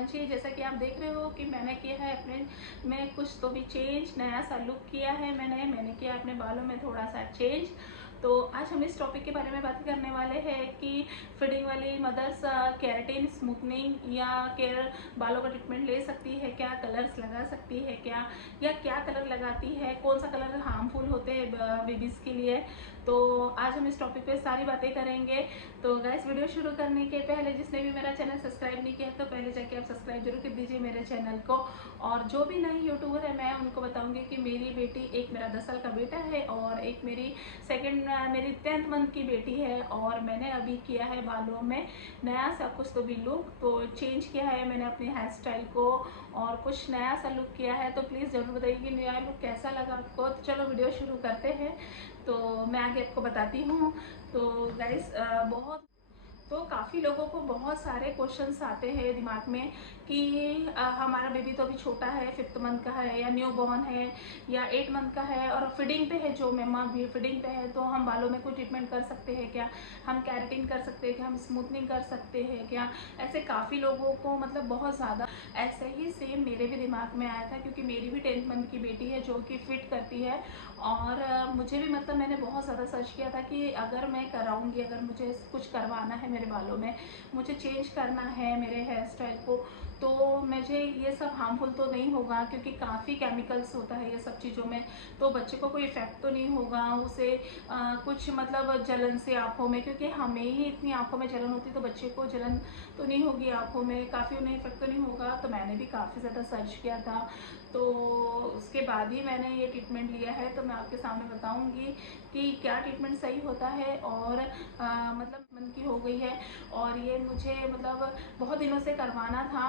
हिमांशी। जैसा कि आप देख रहे हो कि मैंने किया है अपने में कुछ तो भी चेंज, नया सा लुक किया है मैंने किया अपने बालों में थोड़ा सा चेंज। तो आज हम इस टॉपिक के बारे में बात करने वाले हैं कि फीडिंग वाली मदर्स केराटिन स्मूथनिंग या केयर बालों का ट्रीटमेंट ले सकती है क्या, कलर्स लगा सकती है क्या, या क्या कलर लगाती है, कौन सा कलर हार्मफुल होते हैं बेबीज़ के लिए। तो आज हम इस टॉपिक पे सारी बातें करेंगे। तो गाइस, वीडियो शुरू करने के पहले जिसने भी मेरा चैनल सब्सक्राइब नहीं किया तो पहले जाके आप सब्सक्राइब जरूर कर दीजिए मेरे चैनल को। और जो भी नए यूट्यूबर है मैं उनको बताऊंगी कि मेरी बेटी, एक मेरा 10 साल का बेटा है और एक मेरी मेरी 10th मंथ की बेटी है। और मैंने अभी किया है बालों में नया सा कुछ तो भी लुक, तो चेंज किया है मैंने अपने हेयर स्टाइल को और कुछ नया सा लुक किया है। तो प्लीज़ ज़रूर बताइए कि नया लुक कैसा लगा आपको। तो चलो वीडियो शुरू करते हैं। तो मैं आगे आपको बताती हूँ। तो गाइस, बहुत तो काफ़ी लोगों को बहुत सारे क्वेश्चंस आते हैं दिमाग में कि हमारा बेबी तो अभी छोटा है, 5th मंथ का है या न्यू बॉर्न है या 8 मंथ का है और फीडिंग पे है, जो मम्मा भी फीडिंग पे है, तो हम बालों में कोई ट्रीटमेंट कर सकते हैं क्या, हम कैरेटिन कर सकते हैं क्या, हम स्मूथनिंग कर सकते हैं क्या। ऐसे काफ़ी लोगों को मतलब बहुत ज़्यादा ऐसे ही सेम मेरे भी दिमाग में आया था, क्योंकि मेरी भी 10th मंथ की बेटी है जो कि फिट करती है। और मुझे भी मतलब मैंने बहुत ज़्यादा सर्च किया था कि अगर मैं कराऊंगी, अगर मुझे कुछ करवाना है मेरे बालों में, मुझे चेंज करना है मेरे हेयर स्टाइल को, तो मुझे ये सब हार्मफुल तो नहीं होगा, क्योंकि काफ़ी केमिकल्स होता है ये सब चीज़ों में। तो बच्चे को कोई इफेक्ट तो नहीं होगा उसे कुछ मतलब जलन से आँखों में, क्योंकि हमें ही इतनी आँखों में जलन होती है तो बच्चे को जलन तो नहीं होगी आँखों में, काफ़ी उन्हें इफेक्ट तो नहीं होगा। तो मैंने भी काफ़ी ज़्यादा सर्च किया था, तो उसके बाद ही मैंने ये ट्रीटमेंट लिया है। तो मैं आपके सामने बताऊंगी कि क्या ट्रीटमेंट सही होता है। और मतलब मन की हो गई है और ये मुझे मतलब बहुत दिनों से करवाना था,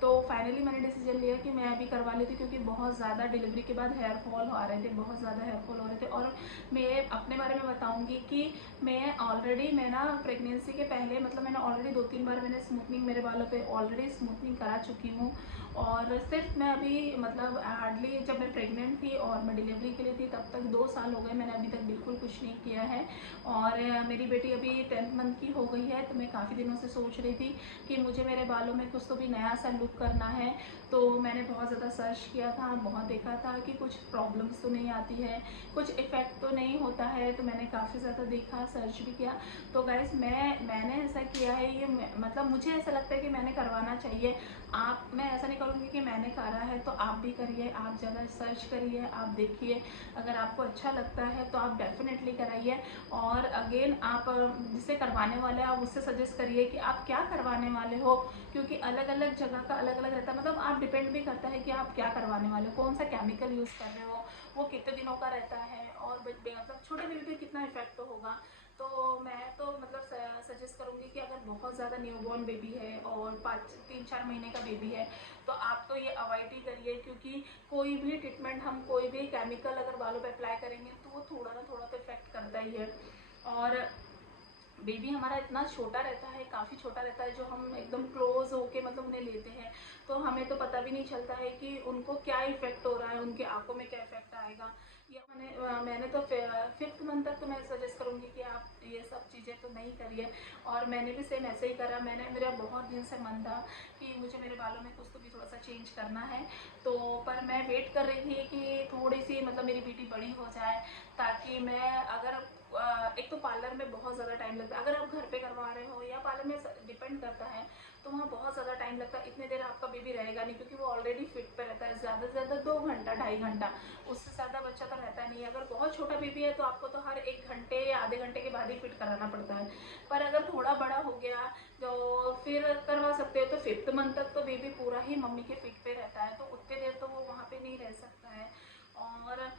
तो फाइनली मैंने डिसीजन लिया कि मैं अभी करवा लेती, क्योंकि बहुत ज़्यादा डिलीवरी के बाद हेयर फॉल आ रहे थे, बहुत ज़्यादा हेयर फॉल हो रहे थे। और मैं अपने बारे में बताऊंगी कि मैं ना प्रेगनेंसी के पहले मतलब मैंने ऑलरेडी 2-3 बार मैंने स्मूथनिंग मेरे बालों पे ऑलरेडी स्मूथनिंग करा चुकी हूँ। और सिर्फ मैं अभी मतलब हार्डली, जब मैं प्रेग्नेंट थी और मैं डिलीवरी के लिए थी तब तक 2 साल हो गए, मैंने अभी तक बिल्कुल कुछ नहीं किया है। और मेरी बेटी अभी 10th मंथ की हो गई है, तो मैं काफ़ी दिनों से सोच रही थी कि मुझे मेरे बालों में कुछ तो भी नया सा लुक करना है। तो मैंने बहुत ज़्यादा सर्च किया था, बहुत देखा था कि कुछ प्रॉब्लम्स तो नहीं आती है, कुछ इफ़ेक्ट तो नहीं होता है। तो मैंने काफ़ी ज़्यादा देखा, सर्च भी किया। तो गाइस, मैंने ऐसा किया है, ये मतलब मुझे ऐसा लगता है कि मैंने करवाना चाहिए। मैं ऐसा नहीं करूँगी कि मैंने करा है तो आप भी करिए, आप ज़्यादा सर्च करिए, आप देखिए, अगर आपको अच्छा लगता है तो आप डेफिनेटली कराइए। और अगेन आप जिसे करवाने वाले हैं आप उससे सजेस्ट करिए कि आप क्या करवाने वाले हो, क्योंकि अलग अलग जगह का अलग अलग रहता है। मतलब आप डिपेंड भी करता है कि आप क्या करवाने वाले हो, कौन सा केमिकल यूज़ कर रहे हो, वो कितने दिनों का रहता है, और मतलब छोटे बेबी पे कितना इफेक्ट होगा। तो मैं तो मतलब सजेस्ट करूँगी कि अगर बहुत ज़्यादा न्यूबॉर्न बेबी है और 3-4 महीने का बेबी है तो आप तो ये अवॉइड ही करिए, क्योंकि कोई भी ट्रीटमेंट, हम कोई भी केमिकल अगर बालों पे अप्लाई करेंगे तो वो थोड़ा ना थोड़ा तो इफेक्ट करता ही है। और बेबी हमारा इतना छोटा रहता है, काफ़ी छोटा रहता है, जो हम एकदम क्लोज होके मतलब उन्हें लेते हैं, तो हमें तो पता भी नहीं चलता है कि उनको क्या इफेक्ट हो रहा है, उनकी आंखों में क्या इफेक्ट आएगा। या मैंने तो 5th मंथ तक तो मैं सजेस्ट करूँगी कि आप ये सब चीज़ें तो नहीं करिए। और मैंने भी सेम ऐसे ही करा। मेरा बहुत दिन से मन था कि मुझे मेरे बालों में कुछ तो भी थोड़ा सा चेंज करना है। तो पर मैं वेट कर रही थी कि थोड़ी सी मतलब मेरी बेटी बड़ी हो जाए, ताकि मैं अगर एक तो पार्लर में बहुत ज़्यादा टाइम लगता है, अगर आप घर पे करवा रहे हो या पार्लर में डिपेंड करता है, तो वहाँ बहुत ज़्यादा टाइम लगता है। इतने देर आपका बेबी रहेगा नहीं, क्योंकि वो ऑलरेडी फिट पे रहता है, ज़्यादा से ज़्यादा 2 घंटा 2.5 घंटा, उससे ज़्यादा बच्चा तो रहता नहीं है। अगर बहुत छोटा बेबी है तो आपको तो हर 1 घंटे या आधे घंटे के बाद ही फिट कराना पड़ता है। पर अगर थोड़ा बड़ा हो गया तो फिर करवा सकते हो। तो 5th मंथ तक तो बेबी पूरा ही मम्मी के फिट पे रहता है, तो उतने देर तो वो वहाँ पे नहीं रह सकता है। और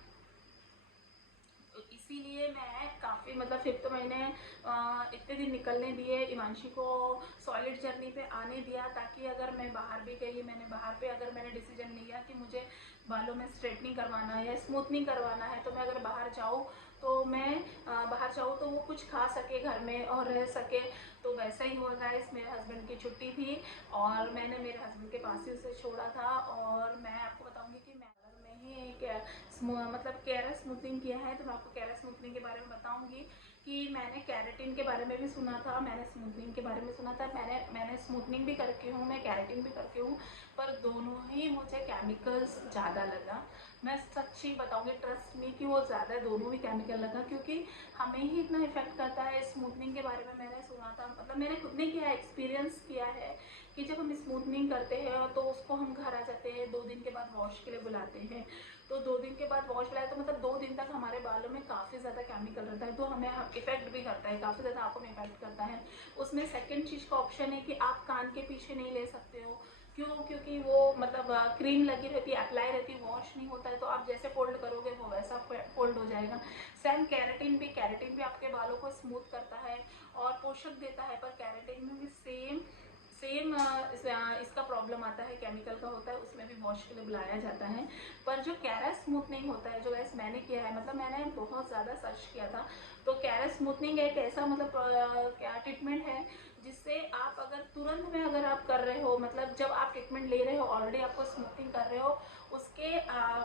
इसीलिए मैं काफ़ी मतलब 5th महीने इतने दिन निकलने दिए, इमानशी को सॉलिड जर्नी पे आने दिया, ताकि अगर मैं बाहर भी गई, अगर मैंने डिसीजन लिया कि मुझे बालों में स्ट्रेटनिंग करवाना है या स्मूथनिंग करवाना है, तो मैं अगर बाहर जाऊँ तो वो कुछ खा सके घर में और रह सके। तो वैसा ही हुआ गाइस, मेरे हस्बैंड की छुट्टी थी और मैंने मेरे हस्बैंड के पास ही उसे छोड़ा था। और मैं आपको बताऊंगी कि मैं में ही एक मतलब कैरा स्मूथनिंग किया है, तो मैं आपको कैरा स्मूथनिंग के बारे में बताऊंगी कि मैंने केराटिन के बारे में भी सुना था, मैंने स्मूथनिंग के बारे में सुना था, मैंने स्मूथनिंग भी करके हूँ, मैं केराटिन भी करके हूँ, पर दोनों ही मुझे केमिकल्स ज़्यादा लगा। मैं सच्ची बताऊँगी, ट्रस्ट मी कि वो ज़्यादा दोनों भी केमिकल लगा, क्योंकि हमें ही इतना इफेक्ट करता है। स्मूथनिंग के बारे में मैंने सुना था, मतलब मैंने खुद ने किया, एक्सपीरियंस किया है कि जब हम स्मूथनिंग करते हैं तो उसको हम घर आ जाते हैं, 2 दिन के बाद वॉश के लिए बुलाते हैं, तो 2 दिन के बाद वॉश बुलाए तो मतलब 2 दिन तक हमारे बालों में काफ़ी ज़्यादा केमिकल रहता है, तो हमें इफेक्ट भी करता है, काफ़ी ज़्यादा आंखों में इफेक्ट करता है। उसमें सेकेंड चीज़ का ऑप्शन है कि आप कान के पीछे नहीं ले सकते हो, क्यों? क्योंकि वो मतलब क्रीम लगी रहती है, अप्लाई रहती है, वॉश नहीं होता है, तो आप जैसे फोल्ड करोगे वो वैसा फोल्ड हो जाएगा। सेम केराटिन भी आपके बालों को स्मूथ करता है और पोषक देता है, पर केराटिन में भी सेम सेम इसका प्रॉब्लम आता है, केमिकल का होता है, उसमें भी वॉश के लिए बुलाया जाता है। पर जो कैरा स्मूथनिंग होता है, जो गैस मैंने किया है, मतलब मैंने बहुत ज़्यादा सर्च किया था, तो कैरा स्मूथनिंग एक ऐसा मतलब क्या ट्रीटमेंट है जिससे आप अगर तुरंत में अगर आप कर रहे हो, मतलब जब आप ट्रीटमेंट ले रहे हो, ऑलरेडी आपको स्मूथनिंग कर रहे हो, उसके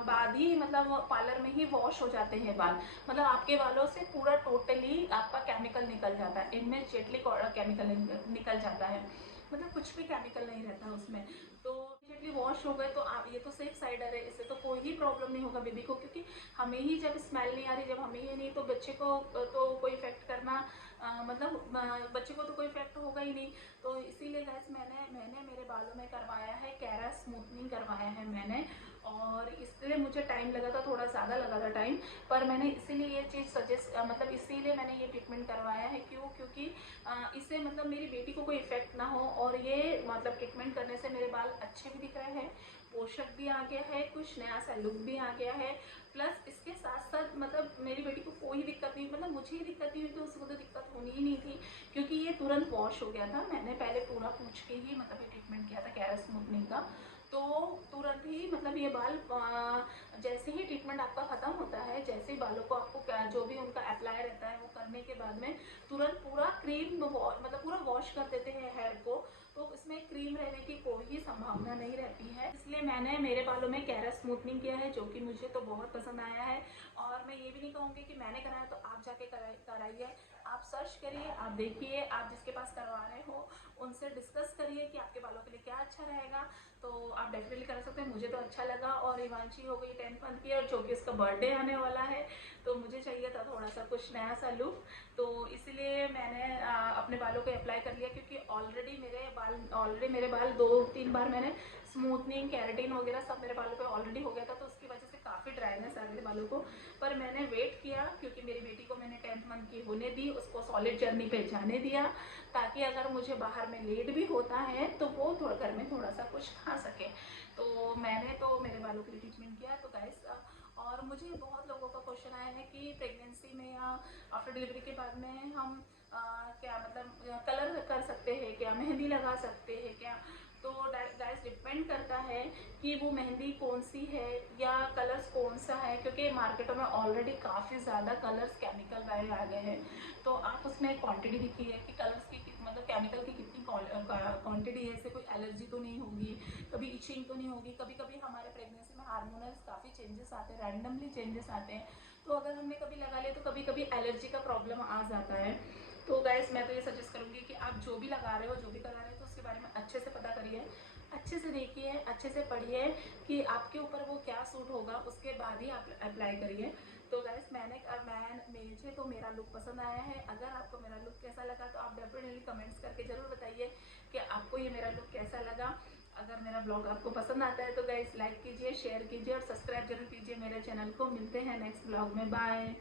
बाद ही मतलब पार्लर में ही वॉश हो जाते हैं बाल, मतलब आपके बालों से पूरा टोटली आपका केमिकल निकल जाता है, इमीडिएटली केमिकल निकल जाता है, मतलब कुछ भी केमिकल नहीं रहता उसमें। तो इमीडिएटली वॉश हो गए तो आप, ये तो सेफ साइडर है, इससे तो कोई ही प्रॉब्लम नहीं होगा बेबी को, क्योंकि हमें ही जब स्मेल नहीं आ रही, जब हमें ही नहीं, तो बच्चे को तो कोई इफेक्ट करना मतलब बच्चे को तो कोई इफेक्ट होगा ही नहीं। तो इसीलिए गैस मैंने मेरे बालों में करवाया है, कैरा स्मूथनिंग करवाया है मैंने, और इसलिए मुझे टाइम लगा था, थोड़ा ज़्यादा लगा था टाइम, पर मैंने इसीलिए ये चीज़ सजेस्ट मतलब इसीलिए मैंने ये ट्रीटमेंट करवाया है। क्यों? क्योंकि इससे मतलब मेरी बेटी को कोई इफेक्ट ना हो, और ये मतलब ट्रीटमेंट करने से मेरे बाल अच्छे भी दिख रहे हैं, पोषक भी आ गया है, कुछ नया सा लुक भी आ गया है, प्लस इसके साथ साथ मतलब मेरी बेटी को कोई दिक्कत नहीं, मतलब मुझे ही दिक्कत नहीं हुई, तो उसको तो दिक्कत होनी ही नहीं थी, क्योंकि ये तुरंत वॉश हो गया था। मैंने पहले पूरा पूछ के ही मतलब ये ट्रीटमेंट किया था कैरा स्मूथनिंग का, तो तुरंत ही मतलब ये बाल जैसे ही ट्रीटमेंट आपका ख़त्म होता है, जैसे ही बालों को आपको जो भी उनका अप्लाई रहता है वो करने के बाद में तुरंत पूरा क्रीम मतलब पूरा वॉश कर देते हैं हेयर को, तो इसमें क्रीम रहने की कोई ही संभावना नहीं रहती है। इसलिए मैंने मेरे बालों में कैरा स्मूथनिंग किया है, जो कि मुझे तो बहुत पसंद आया है, और मैं ये भी नहीं कहूँगी कि मैंने कराया तो आप जाके कराइए। आप सर्च करिए, आप देखिए, आप जिसके पास करवा रहे हो उनसे डिस्कस करिए कि आपके बालों के लिए क्या अच्छा रहेगा, तो आप डेफिनेटली करा सकते हैं। मुझे तो अच्छा लगा, और इवांशी हो गई 10th मंथ की, और जो कि उसका बर्थडे आने वाला है, तो मुझे चाहिए था थोड़ा सा कुछ नया सा लुक, तो इसलिए मैंने अपने बालों को अप्लाई कर लिया, क्योंकि ऑलरेडी मेरे बाल 2-3 बार मैंने स्मूथनिंग, केराटिन वगैरह सब मेरे बालों पे ऑलरेडी हो गया था, तो उसकी वजह से काफ़ी ड्राइनेस आ गई बालों को। पर मैंने वेट किया, क्योंकि मेरी बेटी को मैंने 10th मंथ की होने दी, उसको सॉलिड जर्नी पे जाने दिया, ताकि अगर मुझे बाहर में लेट भी होता है तो वो थोड़ा घर में थोड़ा सा कुछ खा सके। तो मैंने तो मेरे बालों के लिए ट्रीटमेंट किया। तो गाइस, और मुझे बहुत लोगों का क्वेश्चन आया है कि प्रेगनेंसी में या आफ्टर डिलीवरी के बाद में हम क्या मतलब कलर कर सकते हैं क्या, मेहंदी लगा सकते हैं क्या? तो गाइस, डिपेंड करता है कि वो मेहंदी कौन सी है या कलर्स कौन सा है, क्योंकि मार्केटों में ऑलरेडी काफ़ी ज़्यादा कलर्स केमिकल वाले आ गए हैं, तो आप उसमें क्वांटिटी दिखी है कि कलर्स की मतलब केमिकल की कितनी क्वांटिटी है, इससे कोई एलर्जी तो नहीं होगी, कभी इचिंग तो नहीं होगी। कभी कभी हमारे प्रेगनेंसी में हार्मोनल्स काफ़ी चेंजेस आते हैं, रैंडमली चेंजेस आते हैं, तो अगर हमने कभी लगा लिया तो कभी कभी एलर्जी का प्रॉब्लम आ जाता है। तो गाइस, मैं तो ये सजेस्ट करूँगी कि आप जो भी लगा रहे हो, जो भी करा रहे हो, तो उसके बारे में अच्छे से पता करिए, अच्छे से देखिए, अच्छे से पढ़िए कि आपके ऊपर वो क्या सूट होगा, उसके बाद ही आप अप्लाई करिए। तो गाइस, मुझे तो मेरा लुक पसंद आया है। अगर आपको मेरा लुक कैसा लगा तो आप डेफिनेटली कमेंट्स करके ज़रूर बताइए कि आपको ये मेरा लुक कैसा लगा। अगर मेरा ब्लॉग आपको पसंद आता है तो गाइस लाइक कीजिए, शेयर कीजिए और सब्सक्राइब जरूर कीजिए मेरे चैनल को। मिलते हैं नेक्स्ट ब्लॉग में, बाय।